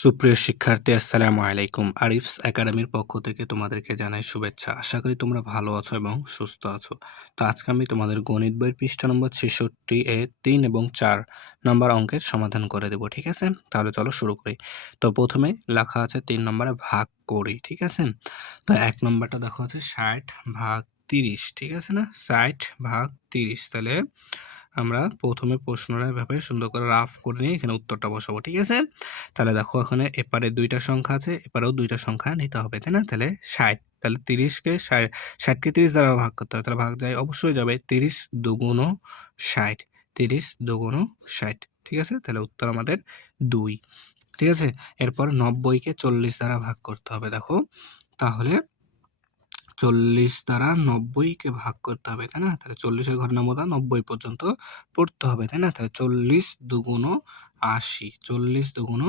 সুপ্রিয় শিক্ষার্থী আসসালামু আলাইকুম। আরিফস একাডেমির পক্ষ থেকে তোমাদেরকে জানাই শুভেচ্ছা। আশা করি তোমরা ভালো আছো এবং সুস্থ আছো। তো আজকে আমি তোমাদের গণিত বইয়ের পৃষ্ঠা নম্বর ৬৬ এ ৩ এবং ৪ নম্বর অঙ্কের সমাধান করে দেব। ঠিক আছে? তাহলে চলো শুরু করি। তো প্রথমে লেখা আছে ৩ নম্বরে ভাগ করি। ঠিক আছে? তো ১ নম্বরটা দেখো আছে ৬০ ভাগ ৩০। ঠিক আছে না? ৬০ ভাগ ৩০। তাহলে আমরা প্রথমে প্রশ্নটা এভাবে সুন্দর করে রাফ করে নিয়ে এখানে উত্তরটা বসাবো। ঠিক আছে? তাহলে দেখো এখানে এপারে ২টা সংখ্যা আছে, এপারেও ২টা সংখ্যা নিতে হবে, তাই না? তাহলে ৬০, তাহলে ৩০কে ৬০কে ৩০ দ্বারা ভাগ করতে হবে। তাহলে ভাগ যায় অবশ্যই যাবে ৩০ দুগুণ ৬০, ৩০ দুগুণ ৬০। ঠিক আছে? তাহলে উত্তর আমাদের ২। ঠিক আছে? এরপর ৯০কে ৪০ দ্বারা ভাগ করতে হবে। দেখো তাহলে ৪০ দ্বারা ৯০কে ভাগ করতে হবে, তাই না? তাহলে ৪০ এর ঘর নামতা ৯০ পর্যন্ত পড়তে হবে, তাই না? তাহলে ৪০ দুগুণ ৮০, ৪০ দুগুণ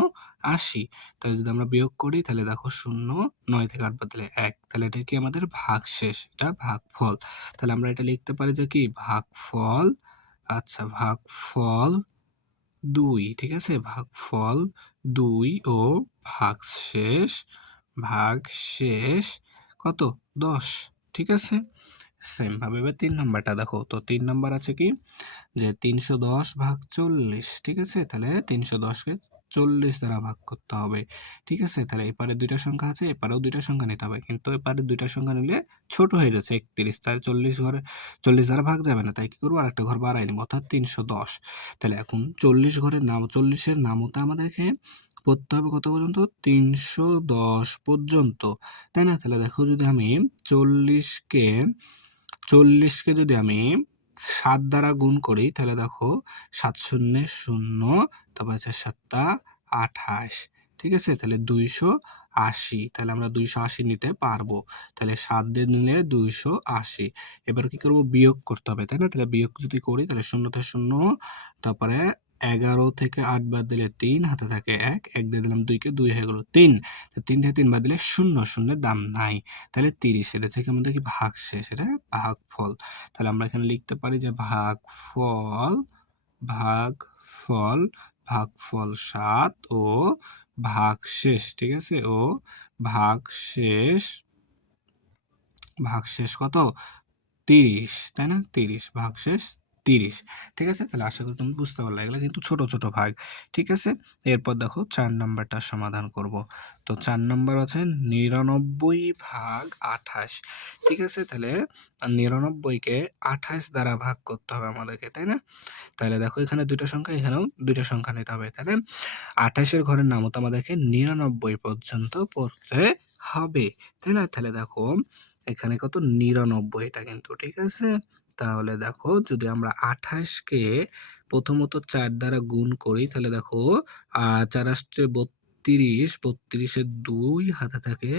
৮০। তাহলে যদি আমরা বিয়োগ করি তাহলে দেখো ০, ৯ থেকে ৮ বাদ দিলে ১। তাহলে এটা কি আমাদের ভাগশেষ, এটা ভাগফল। তাহলে আমরা এটা লিখতে পারি যে কি ভাগফল, আচ্ছা ভাগফল ২, ঠিক আছে? ভাগফল ২ ও ভাগশেষ, ভাগশেষ কত? ১০, ঠিক আছে? সেম ভাবে এবার ৩ নাম্বারটা দেখো। তো ৩ নাম্বার আছে কি যে ৩১০ ভাগ ৪০, ঠিক আছে? তাহলে ৩১০কে ৪০ দ্বারা ভাগ করতে হবে। ঠিক আছে? তাহলে এপারে ২টা সংখ্যা আছে, এপারেও ২টা সংখ্যা নিতে হবে। কিন্তু এপারে ২টা সংখ্যা নিলে ছোট হয়ে যাচ্ছে ৩১। তাহলে ৪০ দ্বারা ভাগ যাবে না। তাই কি করব? আরেকটা ঘর বাড়াই নিব, অর্থাৎ ৩১০। তাহলে এখন ৪০ ঘরের নাম, ৪০ এর নামতা আমাদেরকে পড়তে হবে কত পর্যন্ত? ৩১০ পর্যন্ত, তাই না? তাহলে দেখো যদি আমি ৪০কে যদি আমি ৭ দ্বারা গুণ করি তাহলে দেখো ৭ শূন্যে ০, তারপর হচ্ছে ৭ টা ২৮, ঠিক আছে? তাহলে ২৮০, তাহলে আমরা ২৮০ নিতে পারবো। তাহলে ৭ দিয়ে নিলে ২৮০। এবার কি করব? বিয়োগ করতে হবে, তাই না? তাহলে বিয়োগ যদি করি তাহলে ০ থেকে ০, তারপরে ১১ থেকে ৮ বাদ দিলে ৩, হাতে থাকে ১, ১ দিয়ে দিলাম ২ কে, ২ হয়ে গেল ৩। ৩ থেকে ৩ বাদ দিলে ০, শূন্যের দাম নাই। তাহলে ৩০, এটা থেকে আমাদের কি ভাগশেষ, এটা ভাগফল। তাহলে আমরা এখানে লিখতে পারি যে ভাগফল, ভাগফল, ভাগফল ৭ ও ভাগশেষ, ঠিক আছে? ও ভাগশেষ, ভাগশেষ কত? ৩০, তাই না? ৩০, ভাগশেষ ৩০। ঠিক আছে? তাহলে আশা করি তুমি বুঝতে পারলে। এগুলা কিন্তু ছোট, ছোট ভাগ। ঠিক আছে? এরপর দেখো ৪ নাম্বারটা সমাধান করব। তো ৪ নাম্বার আছে ৯৯ ভাগ ২৮। ঠিক আছে? তাহলে ৯৯কে ২৮ দ্বারা ভাগ করতে হবে আমাদেরকে, তাই না? তাহলে দেখো এখানে ২টা সংখ্যা, এখানেও ২টা সংখ্যা নিতে হবে। তাহলে ২৮ এর ঘরের নামতা আমাদেরকে ৯৯ পর্যন্ত পড়তে হবে, তাই না? তাহলে দেখো এখানে কত? ৯৯, এটা কিন্তু, ঠিক আছে? তাহলে দেখো যদি আমরা ২৮কে প্রথমত ৪ দ্বারা গুণ করি তাহলে দেখো ৪ আসছে ৩২, ৩২ এর ২, হাতে থাকে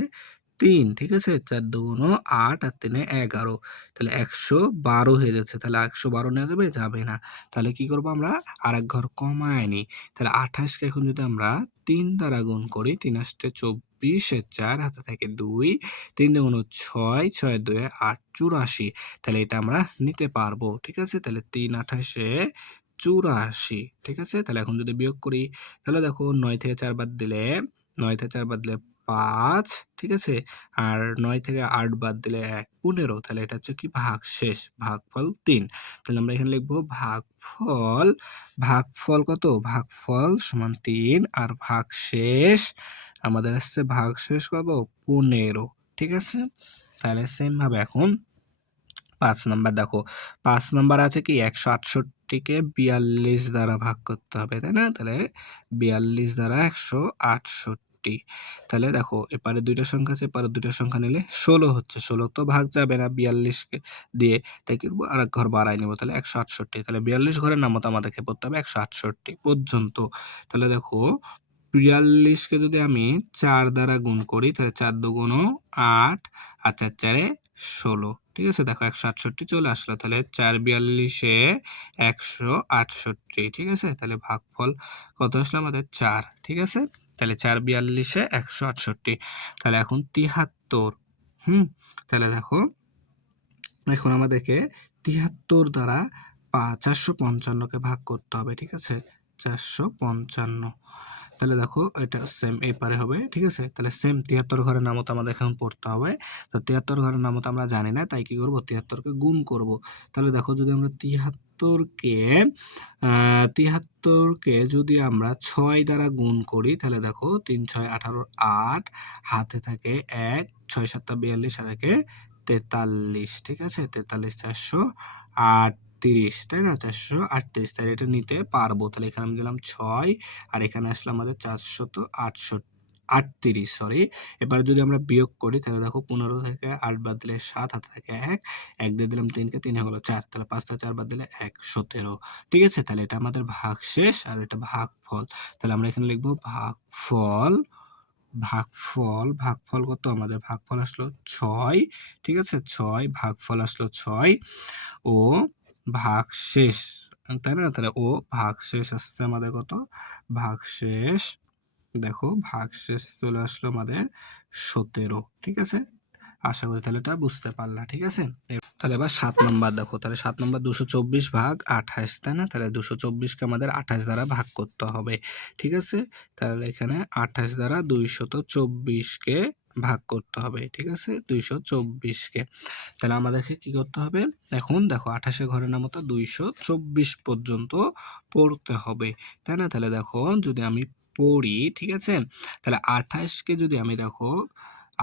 ৩, ঠিক আছে? ৪ দুগুণ ৮ আর ৩ এ ১১, তাহলে ১১২ হয়ে যাচ্ছে। তাহলে ১১২ নেওয়া যাবে? যাবে না। তাহলে কি করব? আমরা আরেক ঘর কমায় নিই। তাহলে ২৮কে এখন যদি আমরা ৩ দ্বারা গুণ করি, ৩ আষ্টে ২৪ এর ৪, হাতে থাকে ২, ৩ দুগুণ ৬, ৬ আর ২ এ ৮, ৮৪। তাহলে এটা আমরা নিতে পারবো। ঠিক আছে? তাহলে ৩ ২৮ এ ৮৪, ঠিক আছে? তাহলে এখন যদি বিয়োগ করি তাহলে দেখো ৯ থেকে ৪ বাদ দিলে, ৯ থেকে ৪ বাদ দিলে ৫, ঠিক আছে? আর ৯ থেকে ৮ বাদ দিলে ১, ১৫। তাহলে এটা হচ্ছে কি ভাগশেষ, ভাগফল ৩। তাহলে আমরা এখানে লিখবো ভাগফল, ভাগফল কত? ভাগফল সমান ৩ আর ভাগশেষ আমাদের আসছে ভাগশেষ কত? ১৫, ঠিক আছে? তাহলে সেম ভাবে এখন ৫ নাম্বার দেখো। ৫ নাম্বার আছে কি ১৬৮কে ৪২ দ্বারা ভাগ করতে হবে, তাই না? তাহলে ৪২ দ্বারা ১৬৮। তাহলে দেখো এপারে ২টা সংখ্যা আছে, এপারে ২টা সংখ্যা নিলে ১৬ হচ্ছে। ১৬ তো ভাগ যাবে না ৪২কে দিয়ে। তাই কি করব? আরেক ঘর বাড়াই নিব। তাহলে ১৬৮। তাহলে ৪২ ঘরের নামতা আমাদেরকে পড়তে হবে ১৬৮ পর্যন্ত। তাহলে দেখো ৪২কে যদি আমি ৪ দ্বারা গুণ করি তাহলে ৪ দুগুণ ৮ আর ৪ ৪ ১৬, ঠিক আছে? দেখো ১৬৮ চলে আসলো। তাহলে ৪৪২ এ ১৬৮, ঠিক আছে? তাহলে ভাগফল কত আসলো আমাদের? ৪, ঠিক আছে? তাহলে ৪৪২ এ ১৬৮। তাহলে এখন ৭৩, তাহলে দেখো এখন আমাদেরকে ৭৩ দ্বারা ৪৫৫কে ভাগ করতে হবে, ঠিক আছে? ৪৫৫। তাহলে দেখো এটা সেম এই পারে হবে, ঠিক আছে। তাহলে সেম 73 ঘরের নামতা আমাদের এখন পড়তে হবে। তো 73 ঘরের নামতা আমরা জানি না, তাই কি করব, 73 কে গুণ করব। তাহলে দেখো যদি আমরা 73 কে যদি আমরা 6 দ্বারা গুণ করি, তাহলে দেখো 3 6 18 8, হাতে থাকে 1, 6 7 42, আর একে 43, ঠিক আছে। 43 438, তাই না, 438, তাহলে এটা নিতে পারবো। তাহলে এখানে আমি দিলাম 6, আর এখানে আসলে আমাদের 438, সরি। এবার যদি আমরা বিয়োগ করি, তাহলে দেখো 15 থেকে 8 বাদ দিলে 7, হাতে থাকে 1, 1 দিয়ে দিলাম 3 কে, 3 হলো 4, তাহলে 5 থেকে 4 বাদ দিলে 1, 17, ঠিক আছে। তাহলে এটা আমাদের ভাগশেষ আর এটা ভাগফল। তাহলে আমরা এখানে লিখবো ভাগফল, ভাগফল কত আমাদের, ভাগফল আসলো 6, ঠিক আছে। 6 ভাগফল আসলো 6, ও ভাগশেষ, তাই না। তাহলে ও ভাগশেষ আসছে আমাদের কত, ভাগশেষ, দেখো ভাগশেষ চলে আসলো আমাদের 17, ঠিক আছে। আশা করি তাহলে এটা বুঝতে পারলা, ঠিক আছে। তাহলে এবার 7 নম্বর দেখো, তাহলে 7 নম্বর 224 ভাগ 28, তাই না। তাহলে 224 কে আমাদের 28 দ্বারা ভাগ করতে হবে, ঠিক আছে। তাহলে এখানে 28 দ্বারা 224 কে ভাগ করতে হবে, ঠিক আছে, 224 কে। তাহলে আমাদেরকে কি করতে হবে, এখন দেখো 28 ঘরের নামতা 224 পর্যন্ত পড়তে হবে, তাই না। তাহলে দেখো যদি আমি পড়ি, ঠিক আছে, তাহলে 28 কে যদি আমি দেখো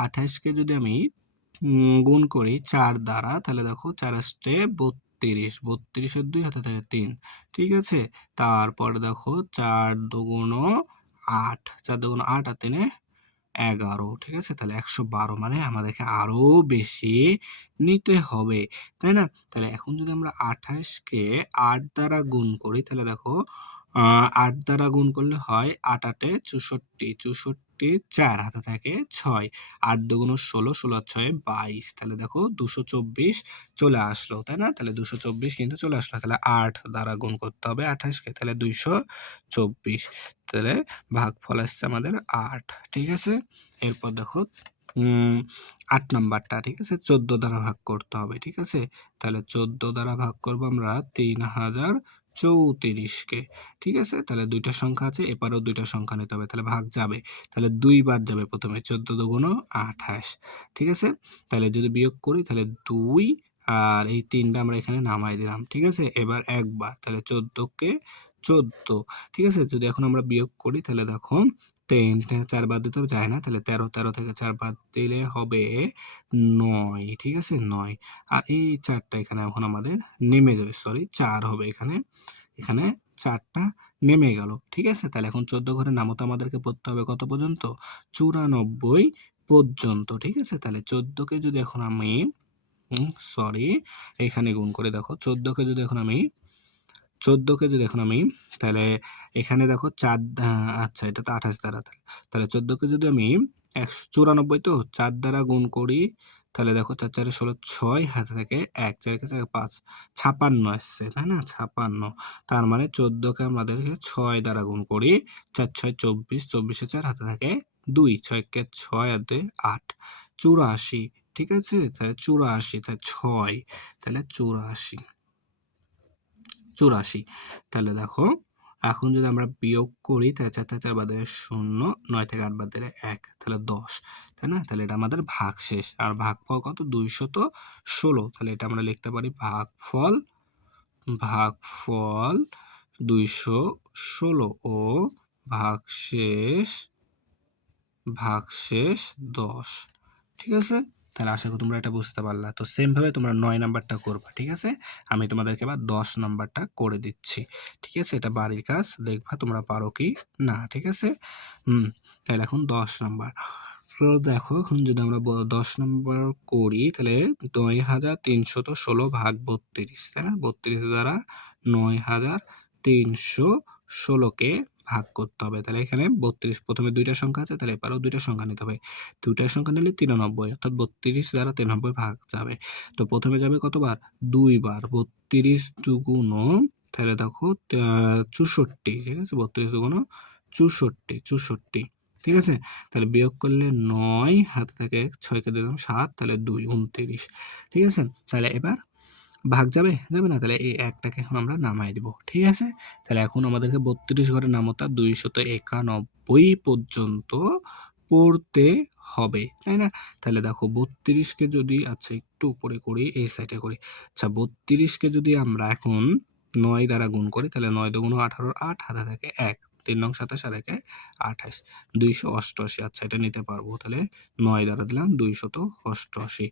28 কে যদি আমি গুণ করি 4 দ্বারা, তাহলে দেখো 4 আসছে 32, 32 এর 2, হাতে থাকে 3, ঠিক আছে। তারপর দেখো 4 দুগুণ 8, 4 দুগুণ 8, আর 3 11, ঠিক আছে। তাহলে 112, মানে আমাদেরকে আরো বেশি নিতে হবে, তাই না। তাহলে এখন যদি আমরা 28 কে 8 দ্বারা গুণ করি, তাহলে দেখো 8 দ্বারা গুণ করলে হয় 8 8 64, 64 4, হাতে থাকে 6, 8 দুগুণ 16, 16 আর 6 22, তাহলে দেখো 224 চলে আসলো, তাই না। তাহলে 224 কিন্তু চলে আসলো। তাহলে 8 দ্বারা গুণ করতে হবে 28 কে, তাহলে 224, তাহলে ভাগফল আসছে আমাদের 8, ঠিক আছে। এরপর দেখো 8 নাম্বারটা, ঠিক আছে, 14 দ্বারা ভাগ করতে হবে, ঠিক আছে। তাহলে 14 দ্বারা ভাগ করবো আমরা 3034 কে, ঠিক আছে। তাহলে দুইটা সংখ্যা আছে, এপারেও দুইটা সংখ্যা নিতে হবে, তাহলে ভাগ যাবে, তাহলে 2 বাদ যাবে প্রথমে, 14 দুগুণ 28, ঠিক আছে। তাহলে যদি বিয়োগ করি, তাহলে 2, আর এই 3টা আমরা এখানে নামাই দিলাম, ঠিক আছে। এবার একবার, তাহলে 14 কে 14, ঠিক আছে। যদি এখন আমরা বিয়োগ করি, তাহলে দেখো 3 থেকে 4 বাদ দিতে যায় না, তাহলে 13, 13 থেকে 4 বাদ দিলে হবে 9, ঠিক আছে, 9, আর এই 4টা এখানে এখন আমাদের নেমে যাবে, সরি 4 হবে এখানে, এখানে 4টা নেমে গেল, ঠিক আছে। তাহলে এখন 14 ঘরের নামতা আমাদেরকে পড়তে হবে কত পর্যন্ত, 94 পর্যন্ত, ঠিক আছে। তাহলে 14 কে যদি এখন আমি সরি এখানে গুণ করে দেখো, 14 কে যদি এখন আমি 14 কে যদি এখন আমি, তাহলে এখানে দেখো 4, আচ্ছা এটা তো 28 দ্বারা, তাহলে 14 কে যদি আমি 194, তো 4 দ্বারা গুণ করি, তাহলে দেখো 4 4 16, 6, হাতে থেকে 1, 4 কে 5, 56 আসছে, তাই না, 56। তার মানে 14 কে আমাদেরকে 6 দ্বারা গুণ করি, 4 6 24, 24 এ 4, হাতে থাকে 2, 6 কে 6 আর 2 8, 84, ঠিক আছে। তাহলে 84, তাহলে 6, তাহলে 84, তাহলে দেখো এখন যদি আমরা বিয়োগ করি, তাহলে 4 থেকে 4 বাদ দিলে 0, 9 থেকে 8 বাদ দিলে 1, তাহলে 10, তাই না। তাহলে এটা আমাদের ভাগশেষ, আর ভাগফল কত, 216, তাহলে এটা আমরা লিখতে পারি ভাগফল 216, ও ভাগশেষ 10, ঠিক আছে। তাহলে আশা করি তোমরা এটা বুঝতে পারলা। তো সেম ভাবে তোমরা 9 নাম্বারটা করবা, ঠিক আছে। আমি তোমাদেরকে এবার 10 নাম্বারটা করে দিচ্ছি, ঠিক আছে। এটা বাড়ির কাজ, দেখবা তোমরা পারো কি না, ঠিক আছে। তাহলে এখন 10 নাম্বার, তো দেখো এখন যদি আমরা 10 নাম্বার করি, তাহলে 9316 ভাগ 32, তাই না। 32 দ্বারা 9316 কে ভাগ করতে হবে। তাহলে এখানে 32, প্রথমে দুইটা সংখ্যা আছে, তাহলে এবারেও দুইটা সংখ্যা নিতে হবে, দুইটা সংখ্যা নিলে 93, অর্থাৎ 32 দ্বারা 93 ভাগ যাবে। তো প্রথমে যাবে কতবার, 2 বার, 32 দুগুণ, তাহলে দেখো 64, ঠিক আছে, 32 দুগুণ 64, ঠিক আছে। তাহলে বিয়োগ করলে 9, হাতে থাকে 6 কে দিলাম 7, তাহলে 2, 29, ঠিক আছে। তাহলে এবার ভাগ যাবে? যাবে না। তাহলে এই ১ টাকে এখন আমরা নামায় দিব। ঠিক আছে? তাহলে এখন আমাদেরকে ৩২ ঘরে নামতা ২৯১ পর্যন্ত পড়তে হবে। তাই না? তাহলে দেখো ৩২ কে যদি আচ্ছা একটু উপরে করি, এই সাইডে করি। আচ্ছা ৩২ কে যদি আমরা এখন ৯ দ্বারা গুণ করি তাহলে ৯ দু গুণ ১৮ ৮ হাতে থাকে ১। ৩ নং ২৭ আর ১ এ ২৮ ২৮৮ আচ্ছা এটা নিতে পারবো। তাহলে ৯ দ্বারা দিলাম ২৮৮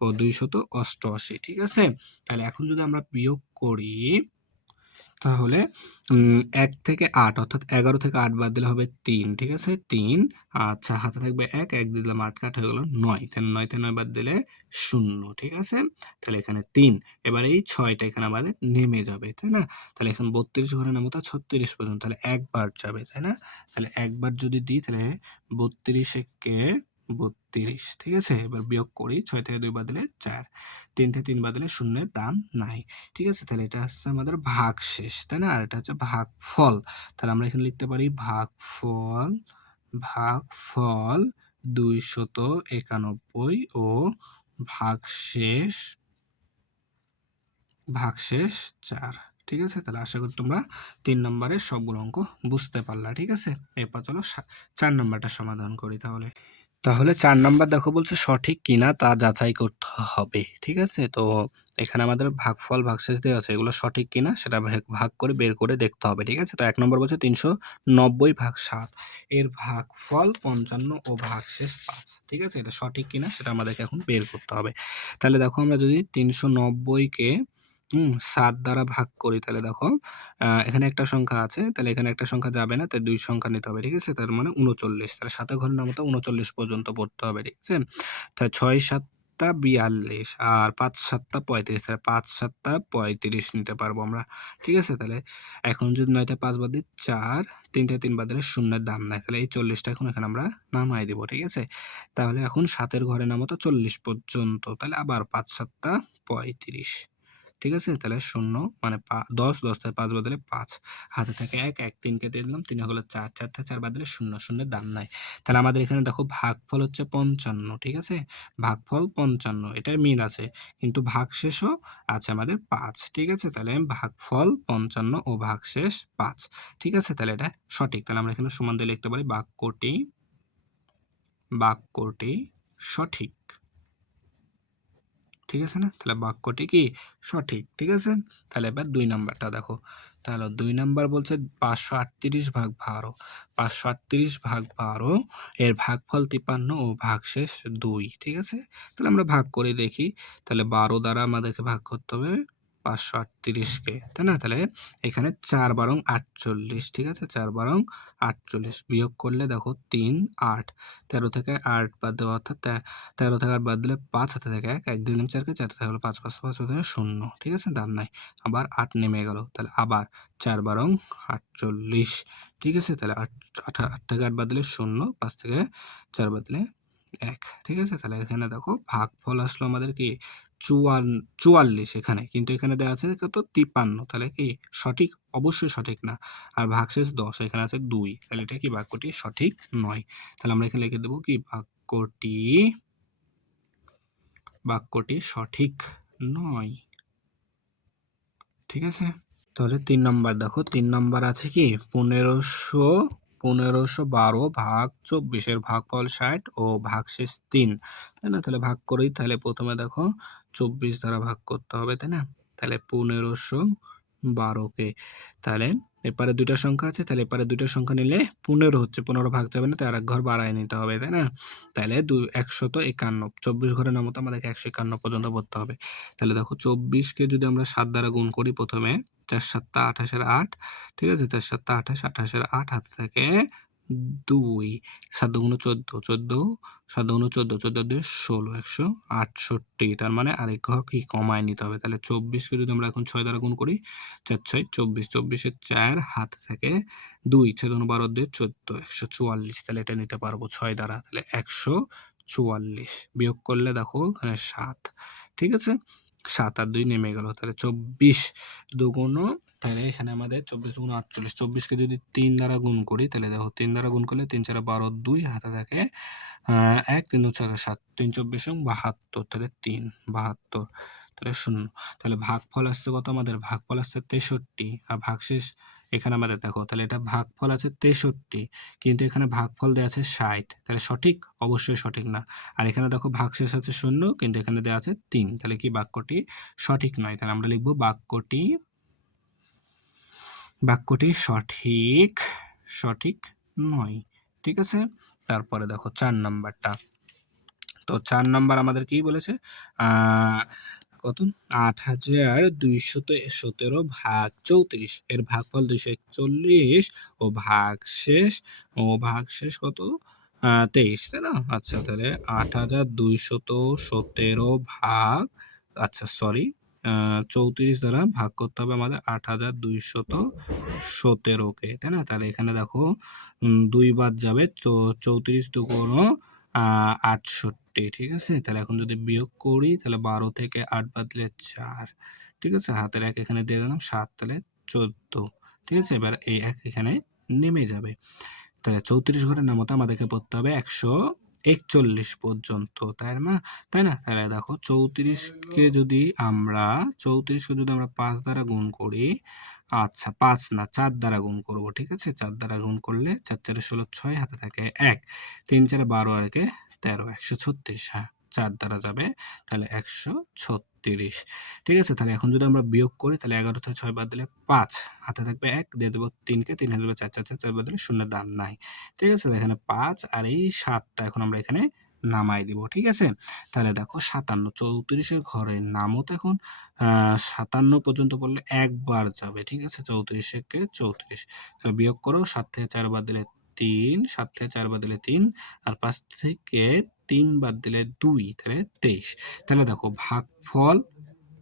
ও ২৮৮ ঠিক আছে? তাহলে এখন যদি আমরা বিয়োগ করি তাহলে ১ থেকে ৮ অর্থাৎ ১১ থেকে ৮ বাদ দিলে হবে ৩, ঠিক আছে? ৩ আচ্ছা হাতে থাকবে ১, ১ দিয়ে দিলাম ৮ কাট হয়ে গেল ৯। তাহলে ৯ থেকে ৯ বাদ দিলে ০, ঠিক আছে? তাহলে এখানে ৩। এবার এই ৬ টা এখানে আমাদের নেমে যাবে, তাই না? তাহলে এখন ৩২ ঘরে নামতা ৩৬ পর্যন্ত। তাহলে ১ বার যাবে, তাই না? তাহলে ১ বার যদি দিই তাহলে ৩২ একে ৩২, ঠিক আছে? এবার বিয়োগ করি ৬ থেকে ২ বাদ দিলে ৪, ৩ থেকে ৩ বাদ দিলে শূন্যের দাম নাই। ঠিক আছে? তাহলে এটা হচ্ছে আমাদের ভাগশেষ, তাই না? আর এটা হচ্ছে ভাগফল। তাহলে আমরা এখানে লিখতে পারি ভাগফল ২৯১ ও ভাগশেষ ৪। ঠিক আছে? তাহলে আশা করি তোমরা ৩ নম্বরের সবগুলো অঙ্ক বুঝতে পারলা। ঠিক আছে? এরপর চলো ৪ নাম্বারটা সমাধান করি তাহলে। তাহলে ৪ নাম্বার দেখো বলছে সঠিক কিনা তা যাচাই করতে হবে। ঠিক আছে? তো এখানে আমাদের ভাগফল, ভাগশেষ দেওয়া আছে। এগুলো সঠিক কিনা সেটা ভাগ করে বের করে দেখতে হবে। ঠিক আছে? তো ১ নম্বর বলছে ৩৯০/৭ এর ভাগফল ৫৫ ও ভাগশেষ ৫। ঠিক আছে? এটা সঠিক কিনা সেটা আমাদেরকে এখন বের করতে হবে। তাহলে দেখো আমরা যদি ৩৯০ কে ৭ দ্বারা ভাগ করি তাহলে দেখো এখানে একটা সংখ্যা আছে, তাহলে এখানে একটা সংখ্যা যাবে না, তাই ২ সংখ্যা নিতে হবে। ঠিক আছে? তার মানে ৩৯। তাহলে ৭ এর ঘরের নামতা ৩৯ পর্যন্ত পড়তে হবে। ঠিক আছে? তাহলে ৬ ৭ টা ৪২ আর ৫ ৭ টা ৩৫। তাহলে ৫ ৭ টা ৩৫ নিতে পারবো আমরা। ঠিক আছে? তাহলে এখন যদি ৯ তে ৫ বাদ দিই ৪, ৩ থেকে ৩ বাদ দিলে শূন্যের দাম নাই। তাহলে এই ৪০ টা এখন এখানে আমরা নামায় দিব। ঠিক আছে? তাহলে এখন ৭ এর ঘরের নামতা ৪০ পর্যন্ত। তাহলে আবার ৫ ৭ টা ৩৫। ঠিক আছে? তাহলে ০ মানে ১০, ১০ থেকে ৫ বাদ দিলে ৫। হাতে থাকে ১, ১ ৩ কে দিয়ে দিলাম, ৩ হলো ৪, ৪ থেকে ৪ বাদ দিলে ০, শূন্যের দাম নাই। তাহলে আমাদের এখানে দেখো ভাগফল হচ্ছে ৫৫, ঠিক আছে? ভাগফল ৫৫ এটার মিল আছে। কিন্তু ভাগশেষও আছে আমাদের ৫, ঠিক আছে? তাহলে ভাগফল ৫৫ ও ভাগশেষ ৫, ঠিক আছে? তাহলে এটা সঠিক। তাহলে আমরা এখানে সমান দিয়ে লিখতে পারি বাক্যটি সঠিক। ঠিক আছে না? তাহলে বাক্যটি কি সঠিক। ঠিক আছে? তাহলে এবার ২ নাম্বারটা দেখো। তাহলে ২ নাম্বার বলছে ৫৩৮/১২। ৫৩৮/১২ এর ভাগফল ৫৩ ও ভাগশেষ ২। ঠিক আছে? তাহলে আমরা ভাগ করে দেখি। তাহলে ১২ দ্বারা আমাদেরকে ভাগ করতে হবে ৫৩৮ কে। তাই না? তাহলে এখানে ৪ বারং ৪৮। ঠিক আছে? ৪ বারং ৪৮ বিয়োগ করলে দেখো ৩ ৮। ১৩ থেকে ৮ বাদ দেওয়া অর্থাৎ ১৩ থেকে ৮ বাদ দিলে ৫ হাতে থাকে ১, ১ দিলাম ৪ কে ৪ থেকে হলো ৫, ৫, ৫ হতে ০, ঠিক আছে? দাম নাই। আবার ৮ নেমে গেল। তাহলে আবার ৪ বারং ৪৮, ঠিক আছে? তাহলে ৮ থেকে ৮ বাদ দিলে ০, ৫ থেকে ৪ বাদ দিলে ১, ঠিক আছে? তাহলে এখানে দেখো ভাগফল আসলো আমাদের কি ৪৪ এখানে। কিন্তু এখানে দেওয়া আছে কত ৫৩। তাহলে কি সঠিক? অবশ্যই সঠিক না। আর ভাগশেষ ১০ এখানে আছে ২। তাহলে এটা কি বাক্যটি সঠিক নয়। তাহলে আমরা এখানে লিখে দেব কি বাক্যটি সঠিক নয়। ঠিক আছে? তাহলে ৩ নাম্বার দেখো। ৩ নাম্বার আছে কি ১৫১২/২৪ এর ভাগফল ৬০ ও ভাগশেষ ৩। তাই না? তাহলে ভাগ করি। তাহলে প্রথমে দেখো ২৪ দ্বারা ভাগ করতে হবে, তাই না? তাহলে ১৫১২ কে তাহলে এপারে ২ টা সংখ্যা আছে, তাহলে এপারে ২ টা সংখ্যা নিলে ১৫ হচ্ছে। ১৫ ভাগ যাবে না, তাই আরেক ঘর বাড়ায় নিতে হবে, তাই না? তাহলে ১৫১ ২৪ ঘরের নামতা আমাদেরকে ১৫১ পর্যন্ত পড়তে হবে। তাহলে দেখো ২৪ কে যদি আমরা ৭ দ্বারা গুণ করি প্রথমে ৪ ৭ টা ২৮ এর ৮, ঠিক আছে? ৪ ৭ টা ২৮, ২৮ এর ৮ হাতে থাকে ২, ৭ ২ ১৪, ৭ ২ ১৪, ১৪ ২ ১৬, ১৬৮। তার মানে আরেক ঘর কি কমায় নিতে হবে। তাহলে ২৪ কে যদি আমরা এখন ৬ দ্বারা গুণ করি ৪ ৬ ২৪, ২৪ এর ৪ হাতে থাকে ২, ৬ ২ ১২ ২ ১৪, ১৪৪। তাহলে এটা নিতে পারবো ৬ দ্বারা। তাহলে ১৪৪ বিয়োগ করলে দেখো এখানে ৭, ঠিক আছে? ৭ আর ২ নেমে গেল। তাহলে ২৪ দুগুণ, তাহলে এখানে আমাদের ২৪ দুগুণ ৪৮। ২৪ কে যদি ৩ দ্বারা গুণ করি তাহলে দেখো ৩ দ্বারা গুণ করলে ৩ ৪ ১২ ২ হাতে থাকে ১, ৩ ২ ৬ ৭, ৩ ২৪ ৭, তাহলে ৩ ৭২। তাহলে 0। তাহলে ভাগফল আসছে কত আমাদের? ভাগফল আসছে 63 আর ভাগশেষ এখানে আমাদের দেখো তাহলে এটা ভাগফল আছে 63 কিন্তু এখানে ভাগফল দেয়া আছে 60 তাহলে সঠিক? অবশ্যই সঠিক না। আর এখানে দেখো ভাগশেষ আছে 0 কিন্তু এখানে দেয়া আছে 3 তাহলে কি বাক্যটি সঠিক নয়। তাহলে আমরা লিখব বাক্যটি সঠিক নয়। ঠিক আছে? তারপরে দেখো 4 নাম্বারটা। তো 4 নাম্বার আমাদের কি বলেছে? আ কত? ৮,২১৭ ভাগ ৩৪ এর ভাগফল ২৪১ ও ভাগশেষ কত? ২৩ তাই না? আচ্ছা তাহলে ৮,২১৭ ভাগ আচ্ছা সরি ৩৪ দ্বারা ভাগ করতে হবে আমাদের ৮,২১৭ কে, তাই না? তাহলে এখানে দেখো ২ বাদ যাবে তো ৩৪ দুগুণ ৬৮ ঠিক আছে? তাহলে এখন যদি বিয়োগ করি তাহলে ১২ থেকে ৮ বাদ দিলে ৪ ঠিক আছে? হাতের ১ এখানে দিয়ে দিলাম ৭ তাহলে ১৪ ঠিক আছে? এবার এই ১ এখানে নেমে যাবে। তাহলে ৩৪ ঘরের নামতা আমাদেরকে পড়তে হবে ১৪১ পর্যন্ত, তাই না? তাহলে দেখো ৩৪ কে যদি আমরা ৫ দ্বারা গুণ করি, আচ্ছা ৫ না ৪ দ্বারা গুণ করব, ঠিক আছে? ৪ দ্বারা গুণ করলে ৪ ৪ এ ১৬ ৬ হাতে থাকে ১ ৩ ৪ ১২ আর একে ১৩ ১৩৬ হ্যাঁ ৪ দ্বারা যাবে তাহলে ১৩৬ ঠিক আছে? তাহলে এখন যদি আমরা বিয়োগ করি তাহলে ১১ থেকে ৬ বাদ দিলে ৫ হাতে থাকবে ১ দিয়ে দেব ৩ কে ৩ হাতে দেবে ৪ ৪ ৪ বাদ দিলে শূন্যের দান নাই। ঠিক আছে? তো এখানে ৫ আর এই ৭ টা এখন আমরা এখানে নামাই দিব। ঠিক আছে? তাহলে দেখো ৫৭ ৩৪ এর ঘরের নামও তো এখন ৫৭ পর্যন্ত পড়লে একবার যাবে। ঠিক আছে? ৩৪ একে ৩৪ তাহলে বিয়োগ করো ৭ থেকে ৪ বাদ দিলে ৩ ৭ থেকে ৪ বাদ দিলে ৩ আর ৫ থেকে ৩ বাদ দিলে ২ তাহলে ২৩ তাহলে দেখো ভাগফল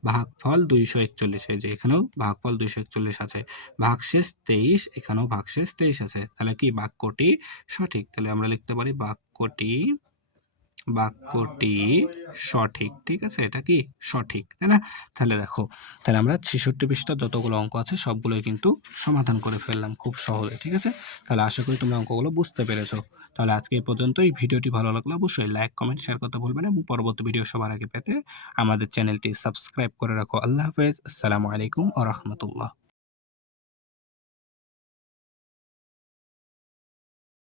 ২৪১ এই যে এখানেও ভাগফল ২৪১ আছে। ভাগশেষ ২৩ এখানেও ভাগশেষ ২৩ আছে। তাহলে কি বাক্যটি সঠিক। তাহলে আমরা লিখতে পারি বাক্যটি সঠিক। ঠিক আছে? এটা কি সঠিক, তাই না? তাহলে দেখো তাহলে আমরা ৬৬ পৃষ্ঠার যতগুলো অঙ্ক আছে সবগুলোই কিন্তু সমাধান করে ফেললাম খুব সহজে। ঠিক আছে? তাহলে আশা করি তোমরা অঙ্কগুলো বুঝতে পেরেছো। তাহলে আজকে এই পর্যন্তই। ভিডিওটি ভালো লাগলে অবশ্যই লাইক, কমেন্ট, শেয়ার করতে ভুলবেন না এবং পরবর্তী ভিডিও সবার আগে পেতে আমাদের চ্যানেলটি সাবস্ক্রাইব করে রাখো। আল্লাহ হাফেজ। আসসালামু আলাইকুম ওয়া রাহমাতুল্লাহ।